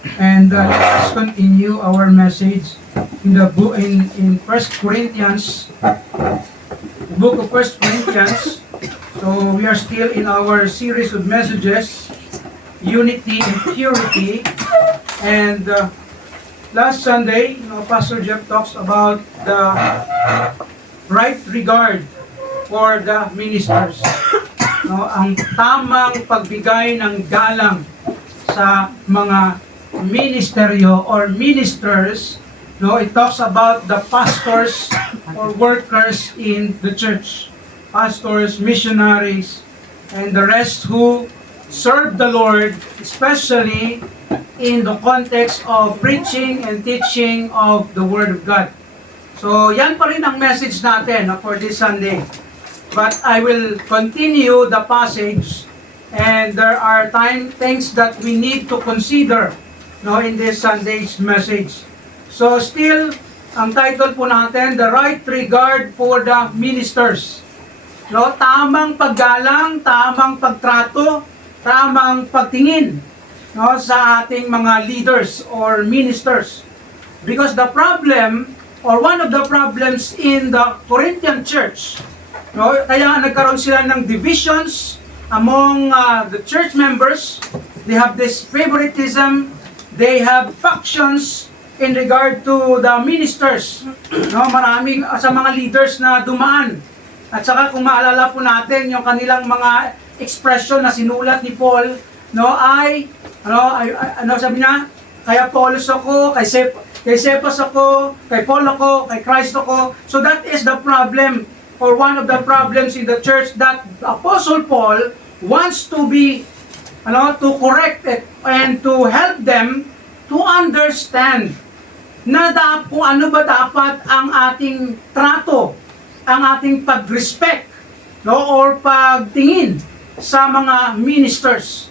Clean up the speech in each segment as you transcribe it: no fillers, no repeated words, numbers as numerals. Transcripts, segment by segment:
And let's continue our message in the book in First Corinthians, the book of First Corinthians. So we are still in our series of messages, unity and purity. And last Sunday, Pastor Jeff talks about the right regard for the ministers. Ang tamang pagbigay ng galang sa mga ministeryo or ministers. It talks about the pastors or workers in the church. Pastors, missionaries, and the rest who serve the Lord, especially in the context of preaching and teaching of the Word of God. So, yan pa rin ang message natin for this Sunday. But I will continue the passage, and there are things that we need to consider in this Sunday's message. So, still, ang title po natin, The Right Regard for the Ministers. Tamang paggalang, tamang pagtrato, tamang pagtingin sa ating mga leaders or ministers. Because the problem, or one of the problems in the Corinthian church, kaya nagkaroon sila ng divisions among the church members. They have this favoritism, they have factions in regard to the ministers. Maraming sa mga leaders na dumaan. At saka kung maalala po natin yung kanilang mga expression na sinulat ni Paul, sabi niya, kaya Apollos ako, kay Cephas ako, kay Paul ako, kay Christ ako. So that is the problem, or one of the problems in the church, that Apostle Paul wants to be, to correct it and to help them to understand na kung ano ba dapat ang ating trato, ang ating pag-respect, or pagtingin sa mga ministers.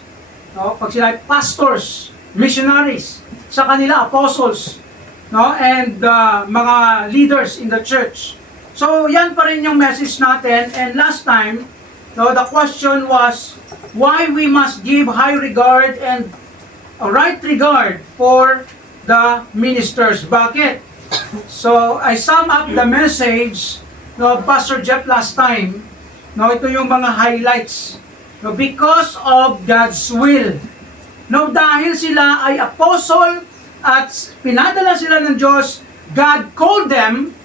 Pag sila pastors, missionaries, sa kanila apostles, and mga leaders in the church. So, yan pa rin yung message natin. And last time, the question was why we must give high regard and a right regard for the ministers. Bakit? So, I sum up the message of Pastor Jeff last time. Ito yung mga highlights. Because of God's will. Dahil sila ay apostle at pinadala sila ng Diyos, God called them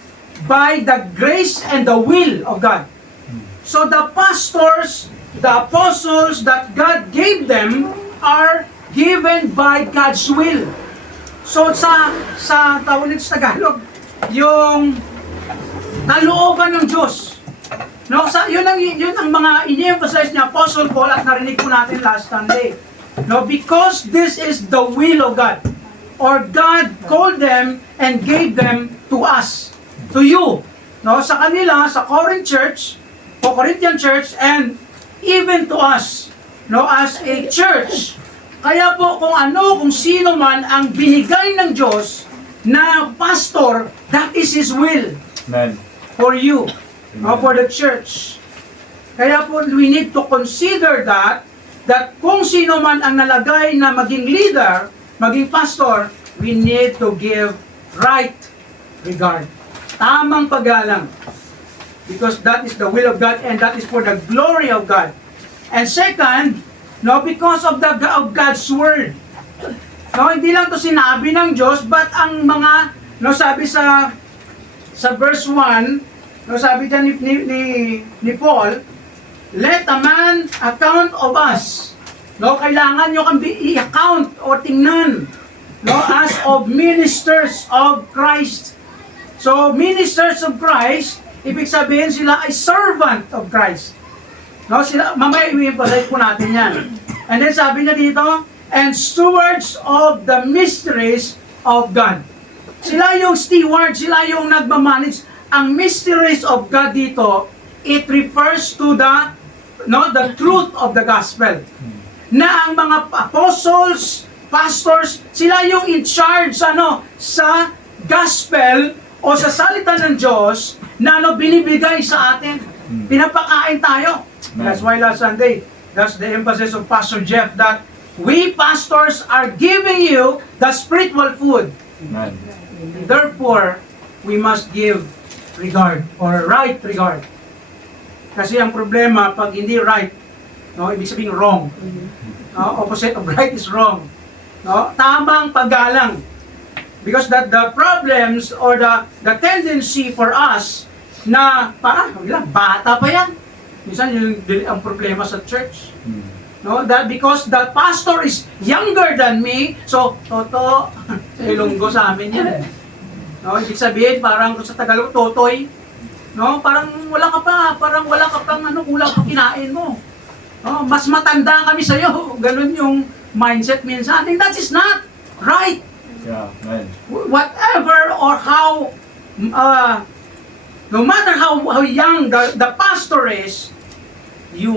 by the grace and the will of God. So the pastors, the apostles that God gave them are given by God's will. So sa tawag sa Tagalog, yung kalooban ng Diyos. Yun ang mga ini-emphasize ni Apostle Paul at narinig po natin last Sunday. Because this is the will of God, or God called them and gave them to us, to you. Sa kanila, sa Corinthian church, and even to us, as a church. Kaya po kung sino man ang binigay ng Diyos na pastor, that is His will. Amen. For you, for the church. Kaya po we need to consider that kung sino man ang nalagay na maging leader, maging pastor, we need to give right regard. Tamang paggalang. Because that is the will of God and that is for the glory of God. And second, because of God's word. Hindi lang to sinabi ng Diyos, but ang mga, sabi sa verse 1, sabi dyan ni Paul, let a man account of us. Kailangan nyo kang i-account o tingnan as of ministers of Christ. So, ministers of Christ, ibig sabihin sila ay servant of Christ. Mamaya i-emphasize po natin yan. And then sabi niya dito, and stewards of the mysteries of God. Sila yung steward, sila yung nagmamanage. Ang mysteries of God dito, it refers to the truth of the gospel. Na ang mga apostles, pastors, sila yung in charge sa gospel o sa salita ng Diyos na binibigay sa atin. Pinapakain tayo. That's why last Sunday, that's the emphasis of Pastor Jeff, that we pastors are giving you the spiritual food. Amen. Therefore, we must give regard or right regard. Kasi ang problema, pag hindi right, no, ibig sabihin wrong. No, opposite of right is wrong. No, tamang paggalang. Because that the problems or the tendency for us na bata pa yan. Minsan yung ang problema sa church. No, that because the pastor is younger than me, so toto, Ilonggo sa amin yan. No, ibig sabihin parang sa Tagalog totoy. No, parang wala ka pang kulang pa kinain mo. No, mas matanda kami sa iyo. Ganun yung mindset minsan. I think that is not right. Yeah, amen. Whatever or how no matter how young the pastor is, we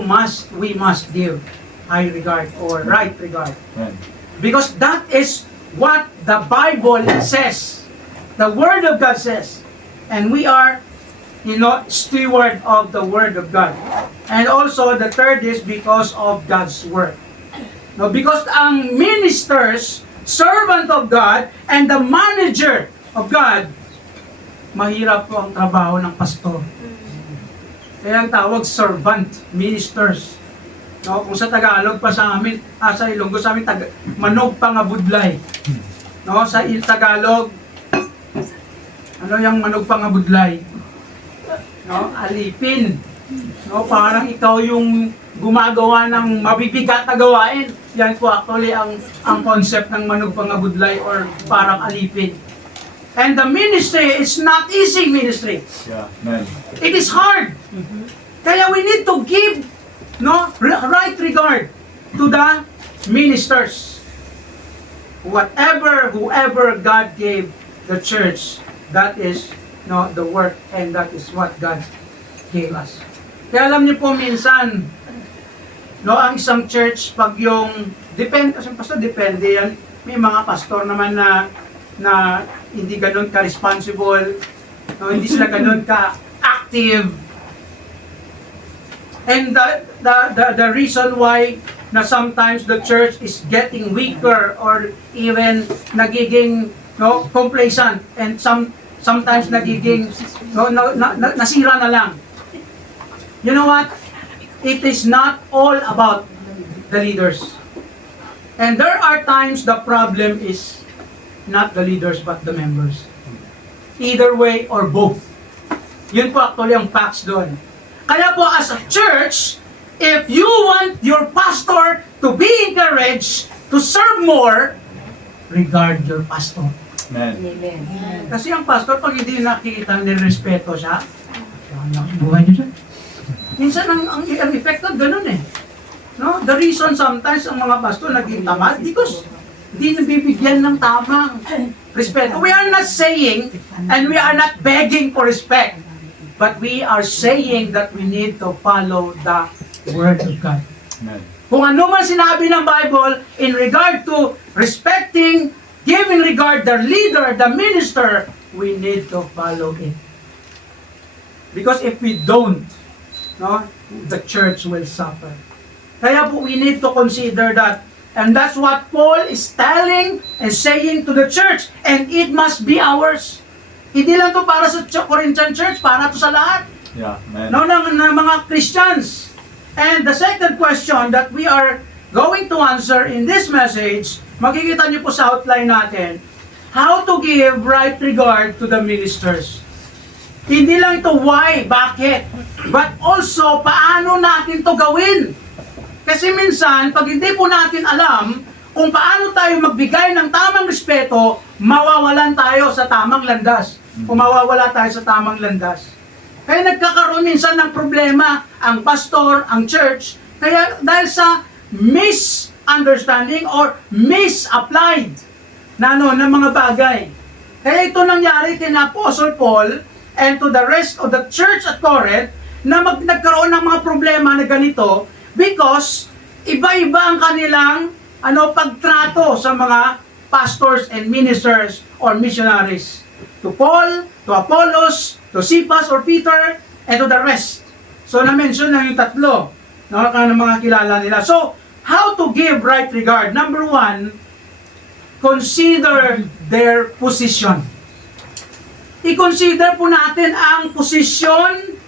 must give high regard or right regard. Amen. Because that is what the Bible says. The Word of God says. And we are, steward of the Word of God. And also, the third is because of God's Word. No, because ang ministers, servant of God, and the manager of God, mahirap po ang trabaho ng pastor. Kaya ang tawag servant, ministers. No, kung sa Tagalog pa sa amin, sa Ilonggo sa amin, manog pangabudlay. No, sa Tagalog, ano yung manog pangabudlay? No, alipin. No, parang ikaw yung gumagawa ng mabibigat na gawain. Yan po actually ang concept ng manog pangabudlay or parang alipin. And the ministry is not easy ministry. Yeah, amen. It is hard. Kaya we need to give right regard to the ministers. Whoever God gave the church, that is the work and that is what God gave us. Kaya alam niyo po minsan, ang isang church, pag yung, depende yan, may mga pastor naman na hindi ganun ka-responsible, hindi sila ganun ka-active. And the reason why na sometimes the church is getting weaker or even nagiging complacent and sometimes nagiging nasira na lang. You know what? It is not all about the leaders. And there are times the problem is not the leaders but the members. Either way or both. Yun po actually ang facts doon. Kaya po as a church, if you want your pastor to be encouraged to serve more, regard your pastor. Amen. Kasi ang pastor, pag hindi nakikita nirespeto siya, buhay niya siya. Minsan ang effect na ganun eh. No? The reason sometimes ang mga pastor naging tamad because hindi nabibigyan ng tamang respeto. We are not saying and we are not begging for respect. But we are saying that we need to follow the Word of God. Amen. Kung ano man sinabi ng Bible in regard to respecting, giving regard the leader, the minister, we need to follow it. Because if we don't, the church will suffer. Kaya po we need to consider that. And that's what Paul is telling and saying to the church. And it must be ours. Hindi lang to para sa Corinthian church, para to sa lahat. Yeah, amen. Ng mga Christians. And the second question that we are going to answer in this message, makikita niyo po sa outline natin, how to give right regard to the ministers. Hindi lang ito why, bakit, but also paano natin to gawin. Kasi minsan, pag hindi po natin alam kung paano tayo magbigay ng tamang respeto, mawawalan tayo sa tamang landas. O mawawala tayo sa tamang landas. Kaya nagkakaroon minsan ng problema ang pastor, ang church, kaya dahil sa misunderstanding or misapplied na mga bagay. Kaya ito nangyari kay Apostle Paul and to the rest of the church at Corinth na nagkaroon ng mga problema na ganito because iba-iba ang kanilang pagtrato sa mga pastors and ministers or missionaries. To Paul, to Apollos, to Cephas or Peter, and to the rest. So na-mention na yung tatlo ng mga kilala nila. So, how to give right regard. Number one, consider their position. I-consider po natin ang posisyon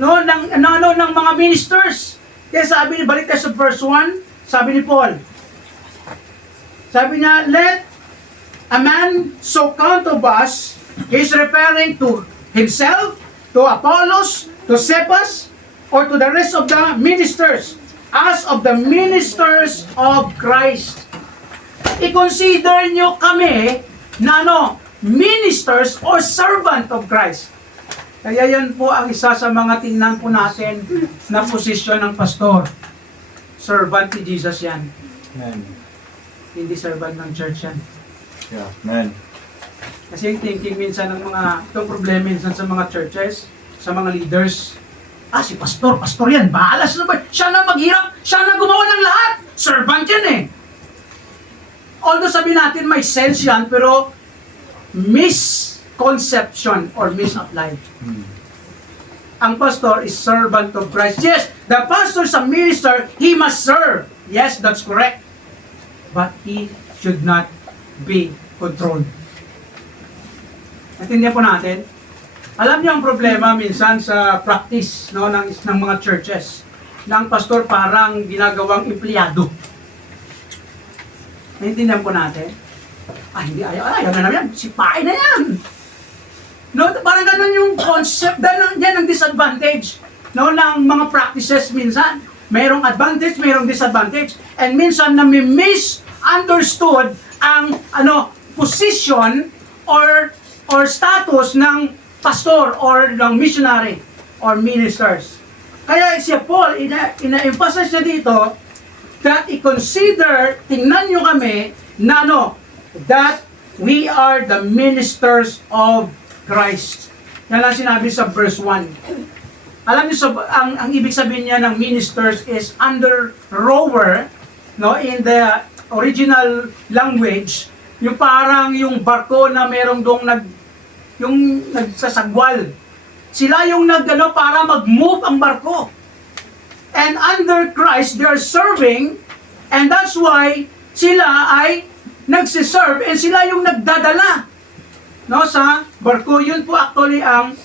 ng mga ministers. Kaya sabi ni, balik tayo sa verse 1, sabi ni Paul, sabi niya, let a man so count of us, he's referring to himself, to Apollos, to Cephas, or to the rest of the ministers, as of the ministers of Christ. I-consider nyo kami na ministers or servant of Christ. Kaya yan po ang isa sa mga tingnan po natin na posisyon ng pastor. Servant ni Jesus yan. Amen. Hindi servant ng church yan. Yeah. Amen. Kasi yung thinking minsan ng itong problema minsan sa mga churches, sa mga leaders, si pastor yan, bahala siya na, siya na maghirap, siya na gumawa ng lahat, servant yan eh. Although sabi natin may sense yan, pero misconception or misapplied. Ang pastor is servant of Christ. Yes, the pastor is a minister, he must serve. Yes, that's correct. But he should not be controlled. Natindihan po natin? Alam niyo ang problema minsan sa practice ng mga churches. Ng pastor parang ginagawang empleyado. Naintindihan po natin? Hindi, ayaw na naman yan. Sipain na yan. Parang ganun yung concept. Yan ang disadvantage ng mga practices minsan. Mayroong advantage, mayroong disadvantage. And minsan misunderstood ang position or status ng pastor or ng missionary or ministers. Kaya si Paul, ina-emphasize niya dito that i-consider, tingnan nyo kami na that we are the ministers of Christ. Yan lang sinabi sa verse 1. Alam niyo, ang ibig sabihin niya ng ministers is under rower, in the original language, yung parang yung barko na merong yung nagsasagwal. Sila yung para mag-move ang barko. And under Christ, they are serving, and that's why sila ay nagsiserve, and sila yung nagdadala sa barko. Yun po actually ang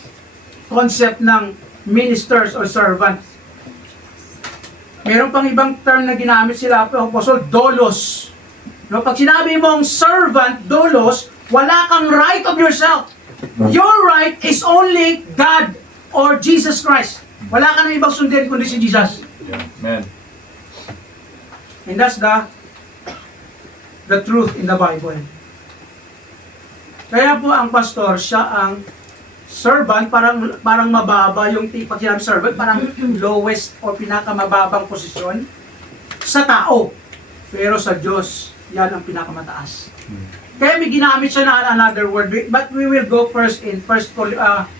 concept ng ministers or servants. Meron pang ibang term na ginamit sila, Apostle, dolos. Pag sinabi mong servant, dolos, wala kang right of yourself. Your right is only God or Jesus Christ. Wala ka nang ibang sundin kundi si Jesus. Yeah. Amen. And that's the truth in the Bible. Kaya po ang pastor, siya ang servant, parang mababa yung pag sinabi servant, parang lowest o pinakamababang posisyon sa tao. Pero sa Diyos, yan ang pinakamataas. Kaya may ginamit siya na another word, but we will go first in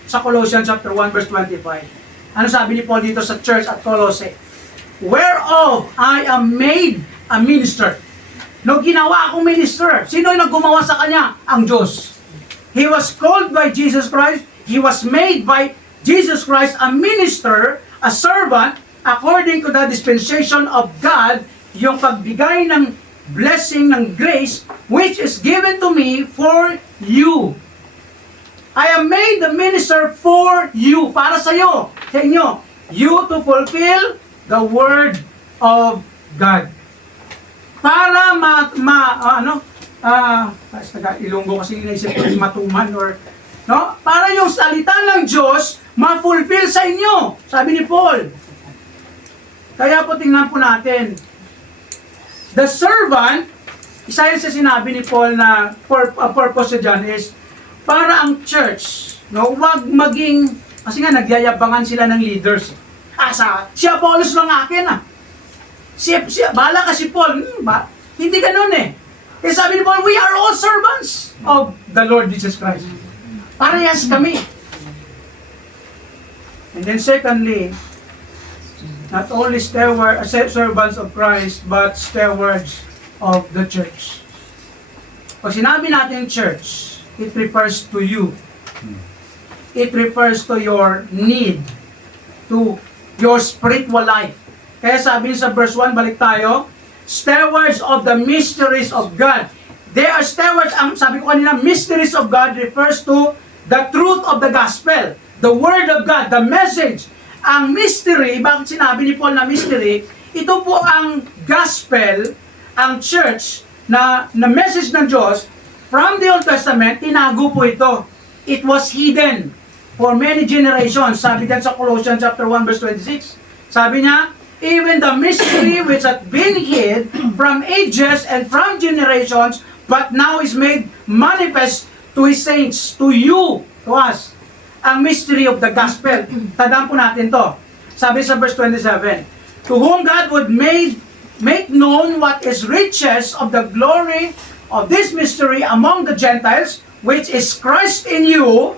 sa Colossians chapter 1 verse 25. Ano sabi ni Paul dito sa church at Colossae? Whereof I am made a minister. Ginawa akong minister. Sino yung naggumawa sa kanya? Ang Diyos. He was called by Jesus Christ. He was made by Jesus Christ a minister, a servant, according to the dispensation of God, yung pagbigay ng blessing ng grace which is given to me for you. I am made the minister for you, para sa iyo, sa inyo. You to fulfill the word of God. Para Ilonggo kasi naisip ko matuman or para yung salita ng Diyos ma-fulfill sa inyo, sabi ni Paul. Kaya po tingnan po natin. The servant, isa yun sa sinabi ni Paul na purpose dyan is para ang church, wag maging, kasi nga nagyayabangan sila ng leaders. Si Apollos lang akin bahala ka si Paul. Hindi ganun eh. Kaya sabi ni Paul, we are all servants of the Lord Jesus Christ. Parehas kami. And then secondly, not only servants of Christ, but stewards of the church. Pag sinabi natin church, it refers to you. It refers to your need, to your spiritual life. Kaya sabi sa verse 1, balik tayo, stewards of the mysteries of God. They are stewards, ang sabi ko kanina, mysteries of God refers to the truth of the gospel, the word of God, the message. Ang mystery, bakit sinabi ni Paul na mystery? Ito po ang gospel, ang church, na message ng Diyos, from the Old Testament, tinago po ito. It was hidden for many generations. Sabi din sa Colossians chapter 1 verse 26. Sabi niya, even the mystery which had been hid from ages and from generations, but now is made manifest to His saints, to you, to us. Ang mystery of the gospel. Tandaan po natin to. Sabi sa verse 27, to whom God would make known what is riches of the glory of this mystery among the Gentiles, which is Christ in you,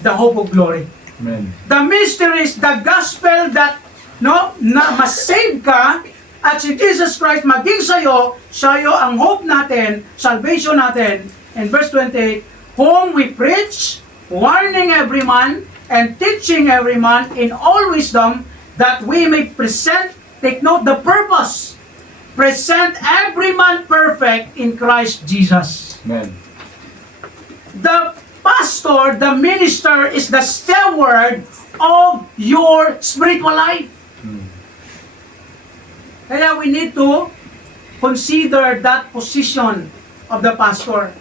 the hope of glory. Amen. The mystery is the gospel that na masave ka at si Jesus Christ maging sa'yo, sa'yo ang hope natin, salvation natin. And verse 28, whom we preach, warning every man, and teaching every man in all wisdom, that we may present, take note the purpose, present every man perfect in Christ Jesus. Amen. The pastor, the minister, is the steward of your spiritual life. Kaya we need to consider that position of the pastor.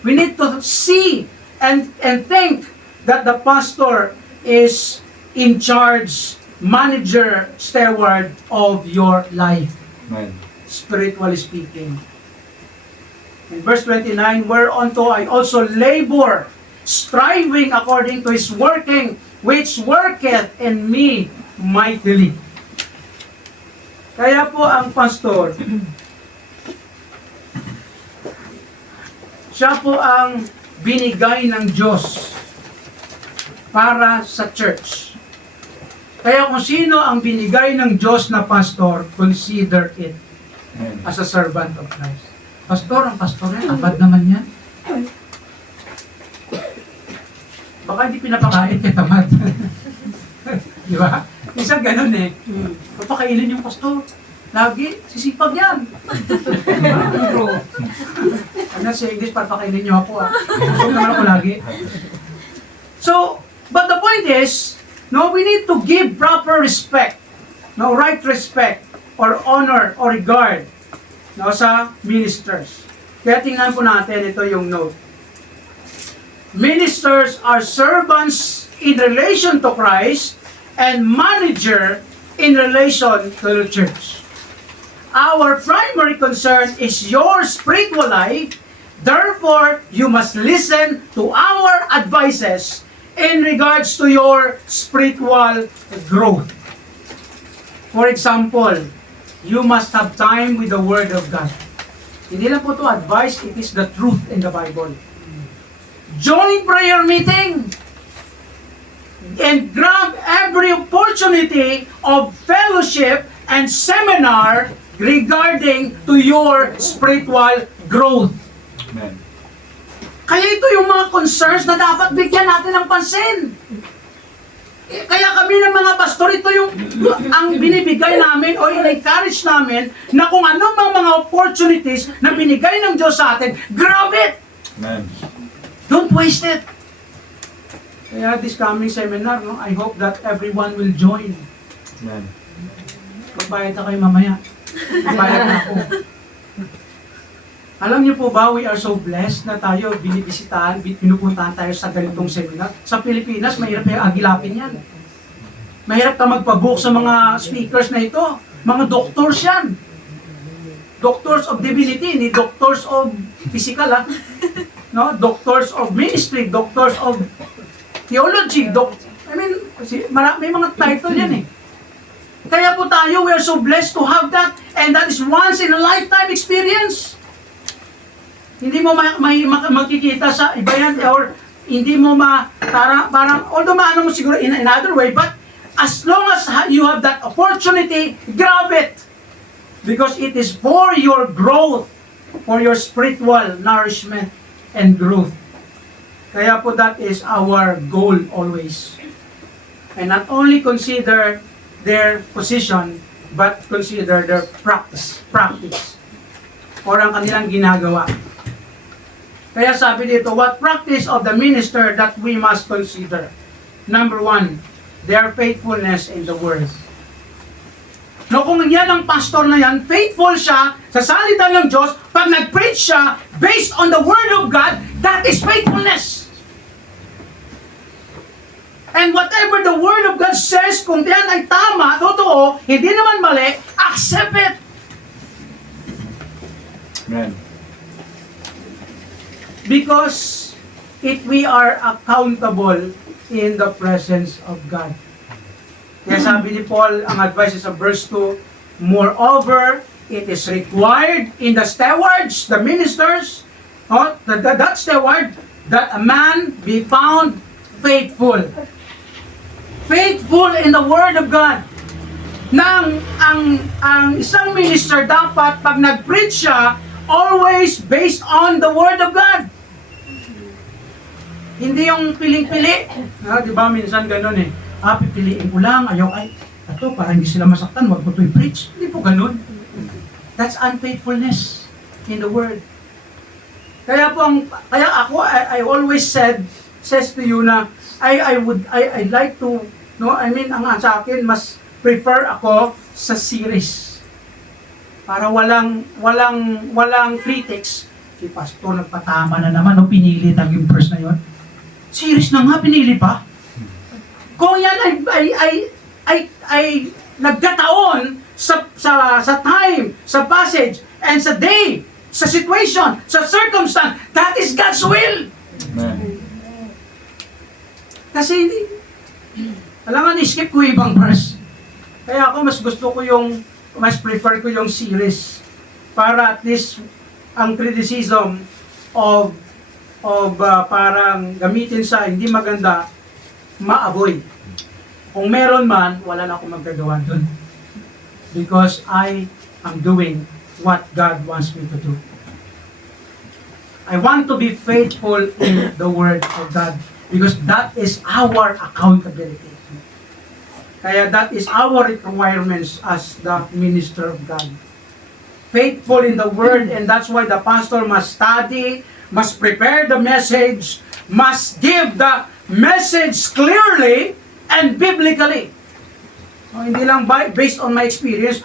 We need to see and think that the pastor is in charge, manager, steward of your life, Amen. spiritually speaking. In verse 29, whereunto I also labor, striving according to His working, which worketh in me mightily. Kaya po ang pastor, siya po ang binigay ng Diyos para sa church. Kaya kung sino ang binigay ng Diyos na pastor, consider it Amen. as a servant of Christ. Pastor, ang pastor yan, abad naman yan. Baka hindi pinapakain kaya tamad. Di ba? Isang ganun eh. Papakainin yung pastor. Lagi, sisipag yan. Bro. Ano sa English, papakainin nyo ako ah. Busog naman ako lagi. So, but the point is, no, we need to give proper respect, no, right respect, or honor, or regard, no, sa ministers. Kaya tingnan po natin, ito yung note. Ministers are servants in relation to Christ and manager in relation to the church. Our primary concern is your spiritual life. Therefore, you must listen to our advices in regards to your spiritual growth. For example, you must have time with the Word of God. Hindi lang po ito advice, it is the truth in the Bible. Join prayer meeting and grab every opportunity of fellowship and seminar regarding to your spiritual growth. Amen. Kaya ito yung mga concerns na dapat bigyan natin ng pansin. Kaya kami ng mga pastor, ito yung ang binibigay namin o in-encourage namin na kung ano mga opportunities na binigay ng Diyos sa atin, grab it! Amen. Don't waste it! Kaya this coming seminar, no, I hope that everyone will join. Amen. Magbayad na kayo mamaya. Magbayad na ako. Alam niyo po ba, we are so blessed na tayo binibisitahan, pinupuntahan tayo sa ganitong seminar. Sa Pilipinas, mahirap yung agilapin yan. Mahirap ka magpabook sa mga speakers na ito. Mga doctors yan. Doctors of divinity, ni doctors of physical, ha? No? Doctors of ministry, doctors of theology, may mga title yan eh. Kaya po tayo, we are so blessed to have that, and that is once in a lifetime experience. Hindi mo makikita sa iba yan, or hindi mo parang, although maano mo siguro in another way, but as long as you have that opportunity, grab it. Because it is for your growth, for your spiritual nourishment and growth. Kaya po that is our goal always. And not only consider their position, but consider their practice, or ang kanilang ginagawa. Kaya sabi dito, what practice of the minister that we must consider? Number 1, their faithfulness in the word. No, kung yan ang pastor na yan, faithful siya sa salita ng Diyos, pag nag-preach siya based on the word of God, that is faithfulness. And whatever the word of God says, kung yan ay tama, totoo, hindi naman mali, accept it. Amen. Because we are accountable in the presence of God. Kaya sabi ni Paul, ang advice sa verse 2, moreover, it is required in the stewards, the ministers, that steward, that a man be found faithful. Faithful in the Word of God. Nang ang isang minister dapat, pag nag-preach siya, always based on the Word of God. Hindi yung piling-pili. Di ba minsan ganun eh. Pipiliin ko lang, ayaw ito, para hindi sila masaktan, wag ko ito i-preach. Hindi po ganun. That's unfaithfulness in the Word. Kaya ako, I always says to you na, I like to, ang sa akin, mas prefer ako sa series. Para walang critics. Si pastor nagpatama na naman, pinili yung verse na yon. Series na nga, pinili pa. Kung yan ay nagkataon sa time, sa passage, and sa day, sa situation, sa circumstance, that is God's will. Amen. Kasi alam nga, skip ko ibang verse. Kaya ako mas prefer ko yung series para at least ang criticism of parang gamitin sa hindi maganda, ma-avoid. Kung meron man, wala na akong magagawa dun. Because I am doing what God wants me to do. I want to be faithful in the Word of God because that is our accountability. Kaya that is our requirements as the minister of God. Faithful in the Word, and that's why the pastor must study, must prepare the message, must give the message clearly and biblically. So, hindi lang based on my experience.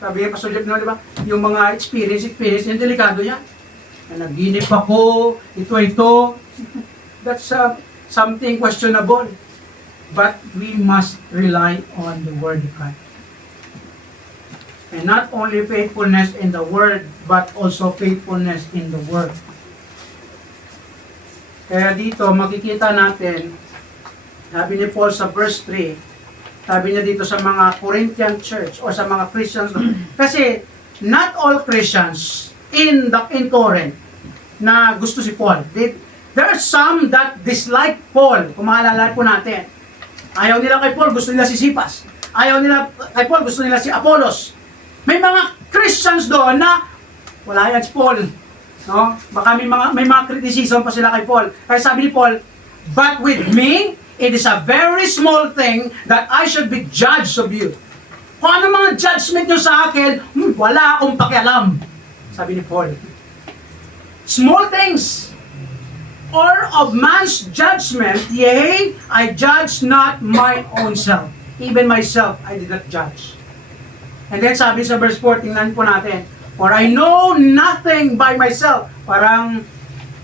Sabi niya, Pastor Jeff, di ba? Yung mga experience, yung delikado yan. Naginip ako, ito. That's something questionable. But we must rely on the Word of God. And not only faithfulness in the Word, but also faithfulness in the Word. Kaya dito, makikita natin, sabi ni Paul sa verse 3, sabi niya dito sa mga Corinthian church o sa mga Christians, kasi not all Christians in Corinth na gusto si Paul. There are some that dislike Paul, kung maalala po natin. Ayaw nila kay Paul, gusto nila si Sipas. Ayaw nila kay Paul, gusto nila si Apollos. May mga Christians doon na wala yan si Paul. No? Baka may mga criticism pa sila kay Paul. Kaya sabi ni Paul, but with me, it is a very small thing that I should be judged of you. Kung ano mga judgment nyo sa akin, wala akong pakialam. Sabi ni Paul. Small things. Or of man's judgment, yea, I judge not my own self. Even myself, I did not judge. And then sabi sa verse 4, tingnan po natin, for I know nothing by myself. Parang,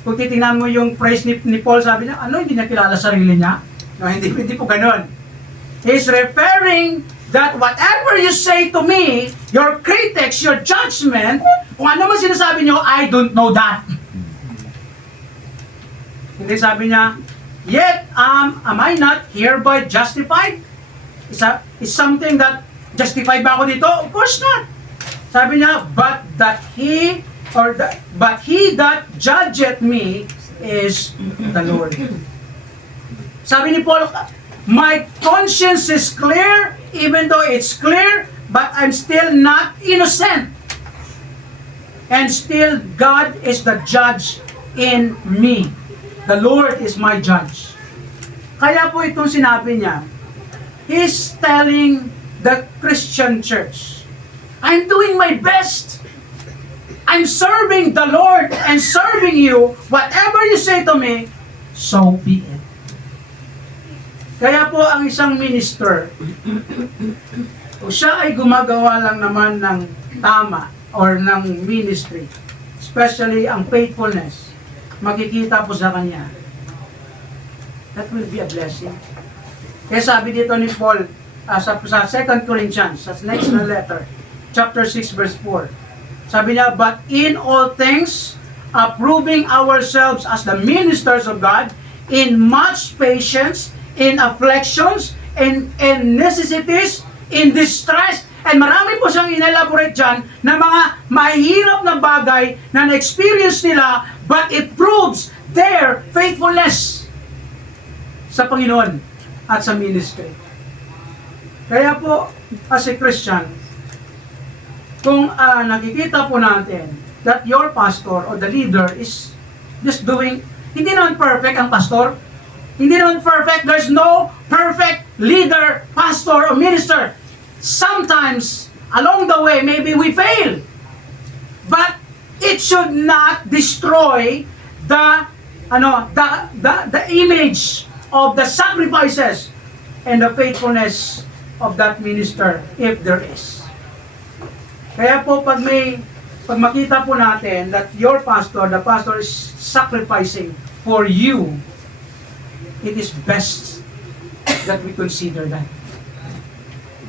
kung titingnan mo yung praise ni Paul, sabi niya, hindi niya kilala sarili niya? No, hindi po ganun. He's referring that whatever you say to me, your critics, your judgment, kung ano man sinasabi niyo, I don't know that. Hindi sabi niya, yet am I not hereby justified? Is something that justified ba ako dito? Of course not. Sabi niya, but he that judgeth me is the Lord. Sabi ni Paul, my conscience is clear, even though it's clear, but I'm still not innocent. And still, God is the judge in me. The Lord is my judge. Kaya po itong sinabi niya, He's telling the Christian church. I'm doing my best. I'm serving the Lord and serving you. Whatever you say to me, so be it. Kaya po ang isang minister, o siya ay gumagawa lang naman ng tama or ng ministry, especially ang faithfulness, makikita po sa kanya. That will be a blessing. Kaya sabi dito ni Paul sa 2 Corinthians, sa next na letter, chapter 6 verse 4. Sabi niya, but in all things, approving ourselves as the ministers of God, in much patience, in afflictions, in necessities, in distress, and marami po siyang inelaborate dyan na mga mahirap na bagay na na-experience nila, but it proves their faithfulness sa Panginoon at sa ministry. Kaya po, as a Christian, kung nakikita po natin that your pastor or the leader is just doing, hindi naman perfect ang pastor, hindi naman perfect, there's no perfect leader, pastor, or minister. Sometimes, along the way, maybe we fail. But it should not destroy the image of the sacrifices and the faithfulness of that minister, if there is. Kaya po pag makita po natin that your pastor, the pastor is sacrificing for you, it is best that we consider that.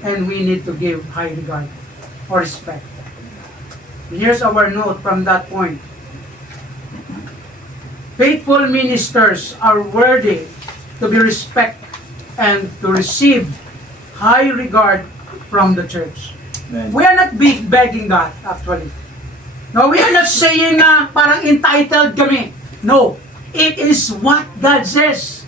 And we need to give high regard or respect. Here's our note from that point. Faithful ministers are worthy to be respected and to receive high regard from the church. Amen. We are not begging that, actually. No, we are not saying na parang entitled kami. No, it is what God says.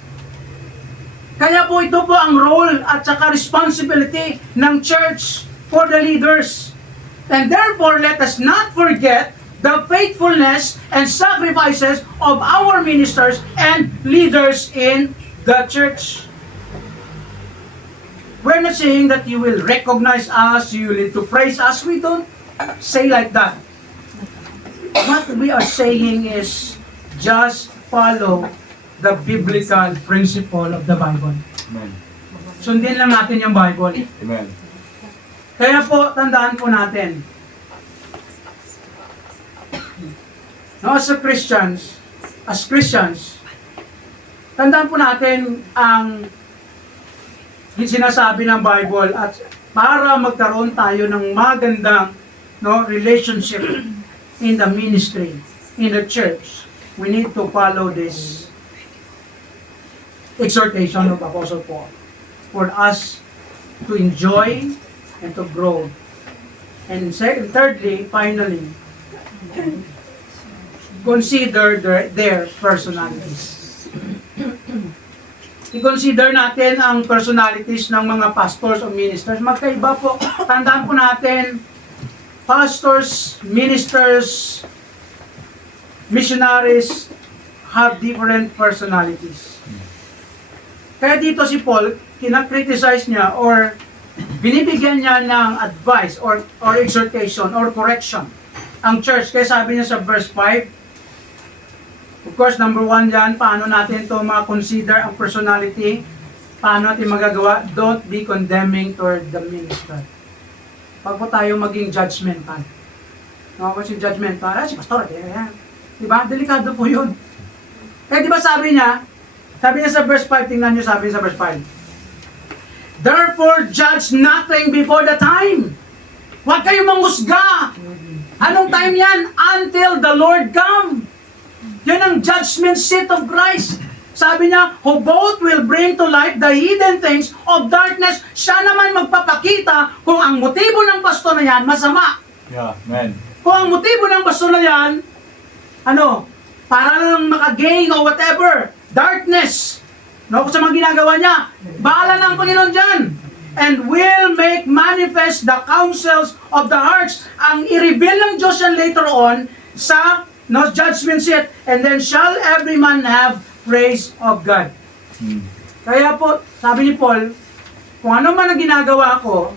Kaya po ito po ang role at saka responsibility ng church for the leaders. And therefore, let us not forget the faithfulness and sacrifices of our ministers and leaders in the church. We're not saying that you will recognize us, you will need to praise us. We don't say like that. What we are saying is just follow the biblical principle of the Bible. Amen. Sundin lang natin yung Bible. Amen. Kaya po, tandaan po natin. No, as Christians, tandaan po natin ang sinasabi ng Bible at para magkaroon tayo ng magandang relationship in the ministry, in the church, we need to follow this exhortation of Apostle Paul for us to enjoy and to grow. And thirdly, finally, consider their personalities. I-consider natin ang personalities ng mga pastors o ministers. Magkaiba po. Tandaan po natin, pastors, ministers, missionaries have different personalities. Kaya dito si Paul, kinakriticize niya or binibigyan niya ng advice or exhortation or correction ang church. Kaya sabi niya sa verse 5, of course, number 1 dyan, paano natin ito ma-consider ang personality, paano natin magagawa, don't be condemning toward the minister. Pag po tayo maging judgmental. No, kasi judgmental, si pastor, yan. Diba? Delikado po yun. Kaya diba sabi niya sa verse 5, tingnan niyo sabi sa verse 5, therefore judge nothing before the time. Huwag kayong manghusga. Anong time yan? Until the Lord come. Yan ang judgment seat of Christ. Sabi niya, who both will bring to light the hidden things of darkness. Siya naman magpapakita kung ang motibo ng pastor na yan, masama. Yeah, amen. Kung ang motibo ng pastor na yan, para lang makagain o whatever, darkness. No, kung sa mga ginagawa niya, bahala ng Panginoon dyan. And will make manifest the counsels of the hearts. Ang i-reveal ng Diyos yan later on sa judgment seat, and then shall every man have praise of God. Kaya po, sabi ni Paul, kung ano man ang ginagawa ko,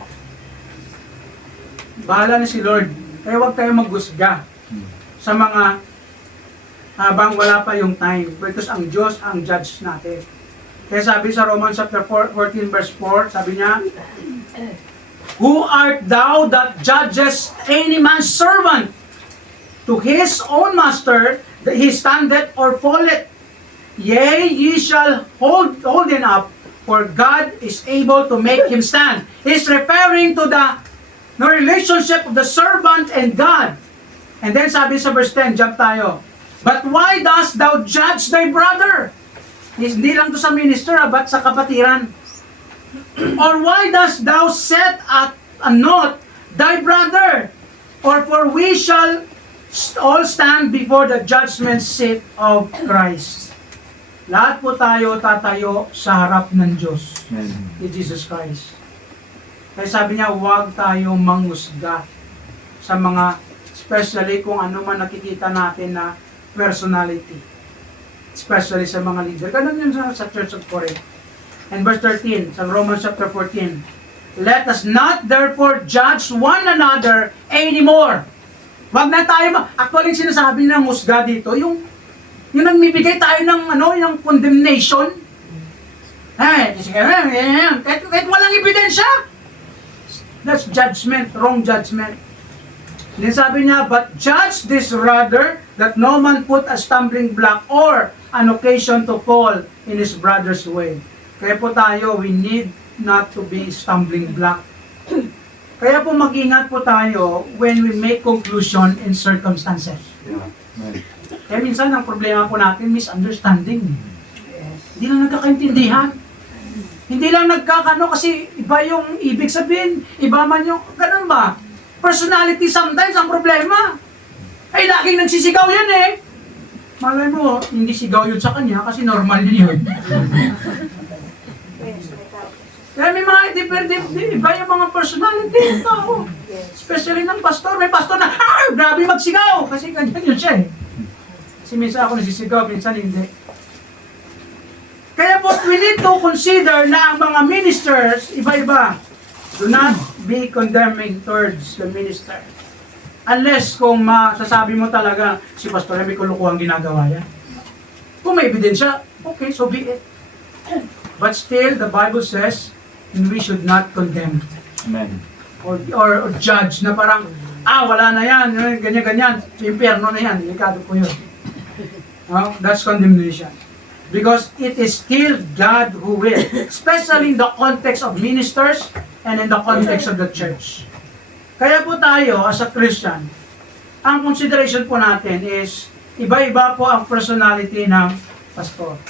Bahala na si Lord. Kaya huwag tayo maghusga sa mga habang wala pa yung time. Because ang Diyos ang judge natin. Kaya sabi sa Romans chapter 14 verse 4, sabi niya, Who art thou that judgest any man's servant? To his own master that he standeth or falleth. Yea, ye shall hold him up, for God is able to make him stand. He's referring to the relationship of the servant and God. And then sabi sa verse 10, jump tayo. But why dost thou judge thy brother? Hindi lang to sa minister, but sa kapatiran. Or why dost thou set at a note thy brother? Or for we shall all stand before the judgment seat of Christ. Lahat po tayo tatayo sa harap ng Diyos, Amen. ni Jesus Christ. Kaya sabi niya, huwag tayong manghusga sa mga, especially kung ano man nakikita natin na personality. Especially sa mga leader. Ganun yun sa Church of Corinth. And verse 13, sa Romans chapter 14, Let us not therefore judge one another anymore. Wag na tayo, actually sinasabi ng husga dito, yung nagbibigay tayo ng yung condemnation. Kahit walang ebidensya. That's judgment, wrong judgment. Then sabi niya, but judge this rather, that no man put a stumbling block or an occasion to fall in his brother's way. Kaya po tayo, we need not to be stumbling block. Kaya po mag-ingat po tayo when we make conclusion in circumstances. Yeah. Amen. Kaya minsan ang problema po natin, misunderstanding. Hindi lang nagkakaintindihan. Hindi lang nagkakano kasi iba yung ibig sabihin, iba man yung, ganun ba? Personality sometimes ang problema. Ay, laging nagsisigaw yan eh. Malay mo, hindi sigaw yun sa kanya kasi normal yun. Kaya may mga iba yung mga personality ng tao. Especially ng pastor. May pastor na, grabe magsigaw! Kasi ganyan yun siya eh. Kasi minsan ako nasisigaw, minsan hindi. Kaya po, we need to consider na ang mga ministers, iba-iba. Do not be condemning towards the minister. Unless kung masasabi mo talaga, si pastor ay may kulukuhang ginagawa yan. Kung may ebidensya, okay, so be it. But still, the Bible says, we should not condemn Amen. or judge na parang, wala na yan, ganyan-ganyan, impyerno na yan, delikado po yun. That's condemnation. Because it is still God who will, especially in the context of ministers and in the context of the church. Kaya po tayo, as a Christian, ang consideration po natin is, iba-iba po ang personality ng pastor.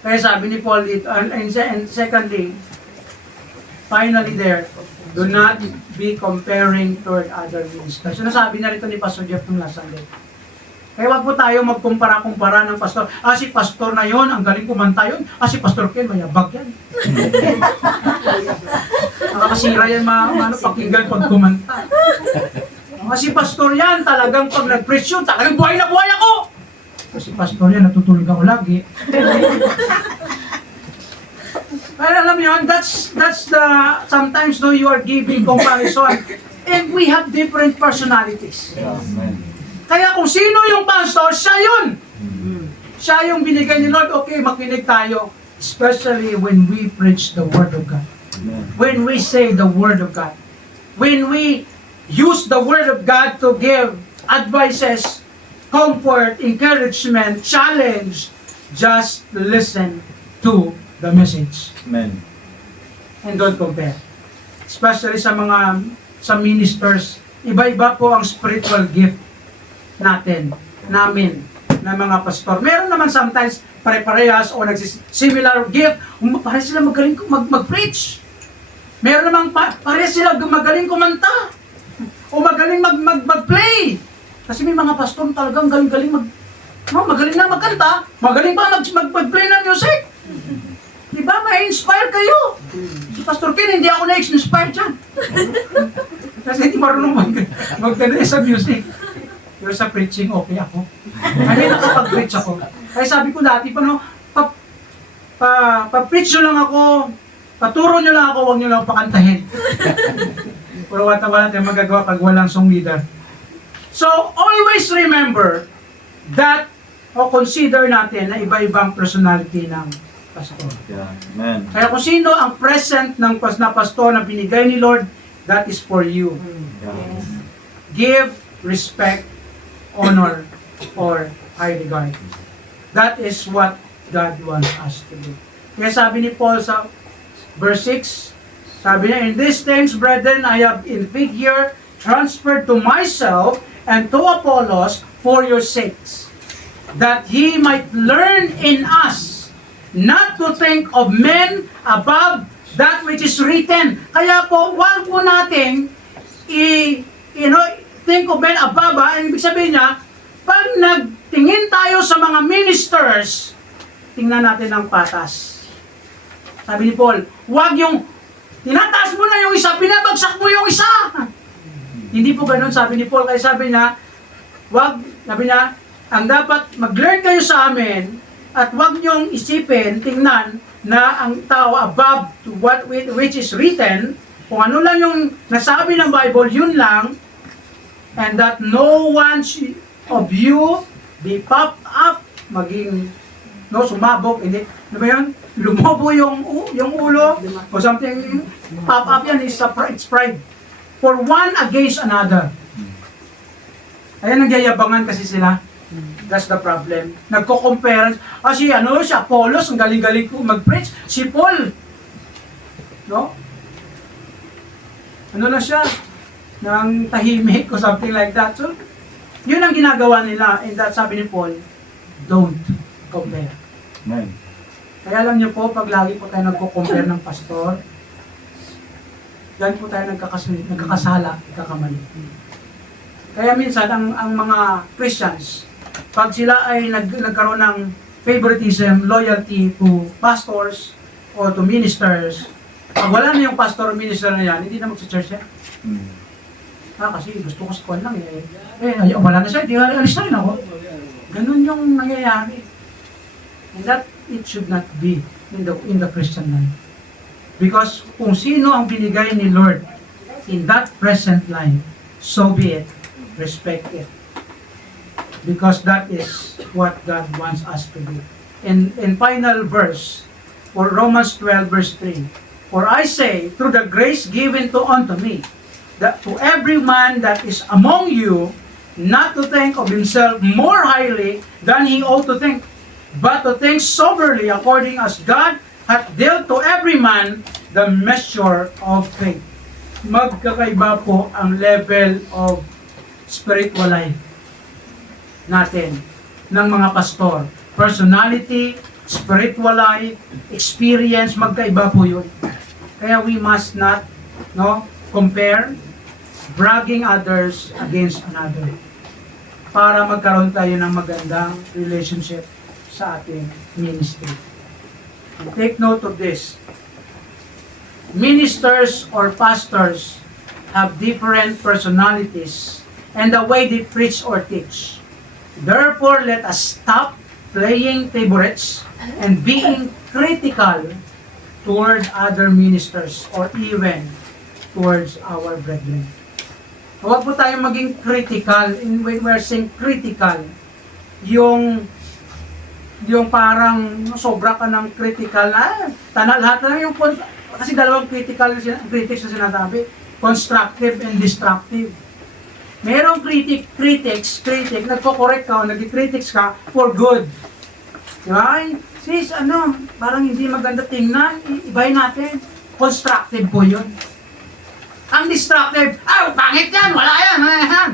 Kaya sabi ni Paul dito, and secondly, finally there, do not be comparing toward other ministers. So nasabi na rito ni Pastor Jeff nung last Sunday. Kaya wag po tayo magkumpara-kumpara ng pastor. Si pastor na yon, ang galing kumanta yun. Si Pastor Ken, mayabag yan. Nakakasira yan pakinggan pag kumanta. Si pastor yan, talagang pag nag-preach yun, talagang buhay na buhay ako! Kasi pastor yan, natutulog ako lagi. Kaya alam mo yun, that's the, sometimes though you are giving comparison, and we have different personalities. Yeah. Amen. Kaya kung sino yung pastor, siya yun. Siya yung binigay ni Lord, okay, makinig tayo. Especially when we preach the Word of God. Amen. When we say the Word of God. When we use the Word of God to give advices, comfort, encouragement, challenge, just listen to the message. Amen. And don't compare. Especially sa ministers, iba-iba po ang spiritual gift namin, na mga pastor. Meron naman sometimes pare-parehas o similar gift, pare sila magaling mag-preach. Meron naman pare sila magaling kumanta o magaling mag-play. Kasi may mga pastor talagang galing-galing magaling na magkanta, magaling pa mag-play ng music. Diba? May-inspire kayo. Si Pastor Ken, hindi ako na-inspire dyan. Kasi hindi marunong magkanta sa music. Pero sa preaching, okay ako. I mean, nakapag-preach ako. Kaya sabi ko dati, pa-preach nyo lang ako, paturo nyo lang ako, huwag nyo lang pakantahin. Pero wala tayong magagawa pag walang song leader. So, always remember that o consider natin na iba-ibang personality ng pastor. Yeah. Amen. Kaya kung sino ang present ng na pastor na binigay ni Lord, that is for you. Yeah. Give respect, honor, or high regard. That is what God wants us to do. Kaya sabi ni Paul sa verse 6, sabi niya, in these things, brethren, I have in figure transferred to myself and to Apollos for your sakes, that he might learn in us not to think of men above that which is written. Kaya po, wag po nating think of men above. Ang ibig sabihin niya, pag nagtingin tayo sa mga ministers, tingnan natin ang patas. Sabi ni Paul, wag yung tinataas mo na yung isa, pinabagsak mo yung isa. Hindi po ganun, sabi ni Paul. Kaya sabi niya, sabi niya, ang dapat mag-learn kayo sa amin at wag niyong isipin, tingnan na ang tao above to what which is written, kung ano lang yung nasabi ng Bible, yun lang, and that no one of you be popped up, maging sumabog, hindi, ano ba yun? Lumobo yung ulo, o something, pop up yan, it's pride. For one against another. Ayan, nagyayabangan kasi sila. That's the problem. Nagko-compare. Si Apollos, ang galing-galing ko mag-preach. Si Paul. No? Ano na siya? Nang tahimik o something like that. So, yun ang ginagawa nila. And that sabi ni Paul, don't compare. Amen. Kaya alam niyo po, pag lagi po tayo nagko-compare ng pastor, yan po tayo nagkakasala, nagkakamali. Kaya minsan, ang mga Christians, pag sila ay nagkaroon ng favoritism, loyalty to pastors or to ministers, pag wala na yung pastor o minister na yan, hindi na mag-church yan. Kasi gusto ko sa kwan lang wala na siya, di alis na rin ako. Ganun yung nangyayari. And that, it should not be in the Christian life. Because kung sino ang binigay ni Lord in that present life, so be it. Respect it. Because that is what God wants us to do. In final verse, for Romans 12 verse 3, for I say, through the grace given unto me, that to every man that is among you, not to think of himself more highly than he ought to think, but to think soberly according as God hath dealt to every man the measure of faith. Magkakaiba po ang level of spiritual life natin ng mga pastor. Personality, spiritual life, experience, magkaiba po yun. Kaya we must not compare, bragging others against another, para magkaroon tayo ng magandang relationship sa ating ministry. And take note of this. Ministers or pastors have different personalities and the way they preach or teach. Therefore, let us stop playing favorites and being critical toward other ministers or even towards our brethren. Huwag po tayong maging critical. When we're saying critical, yung parang sobra ka ng critical na, lahat na yung, kasi dalawang critics na sinasabi, constructive and destructive. Merong critic, nagko-correct ka o nag-critics ka for good. Diba? Sis, parang hindi maganda tingnan, ibahin natin. Constructive po yun. Ang destructive, pangit yan, wala yan.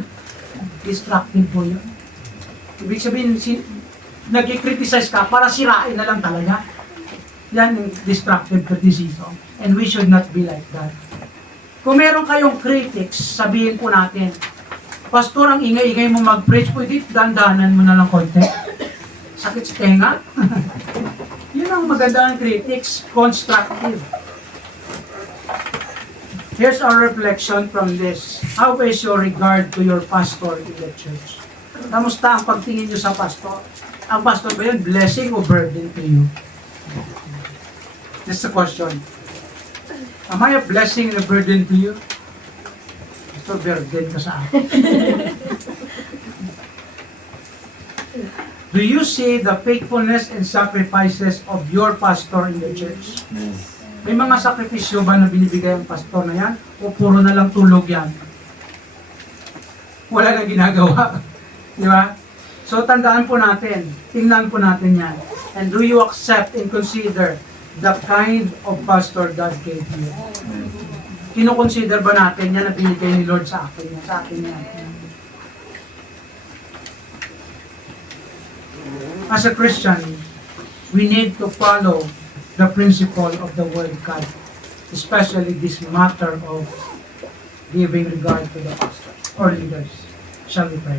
Destructive po yun. Ibig sabihin, nag-criticize ka para sirain na lang talaga. Yan yung destructive criticism. And we should not be like that. Kung meron kayong critics, sabihin po natin, Pastor, ang ingay-ingay mo mag-preach, pwede dandanan mo na lang konti. Sakit sa tenga. Yun ang maganda ng critics, constructive. Here's our reflection from this. How is your regard to your pastor in the church? Kamusta ang pagtingin nyo sa pastor? Ang pastor ba yun, blessing o burden to you? That's the question. Am I a blessing and a burden to you? pastor, burden ka sa akin. Do you see the faithfulness and sacrifices of your pastor in the church? May mga sakripisyo ba na binibigay ang pastor na yan? O puro na lang tulog yan? Wala nang ginagawa. Di ba? So tandaan po natin, tingnan po natin yan. And do you accept and consider the kind of pastor God gave you? Kino-consider ba natin yan na binigay ni Lord sa akin yan? Sa akin yan. As a Christian, we need to follow the principle of the Word of God, especially this matter of giving regard to the pastor or leaders. Shall we pray?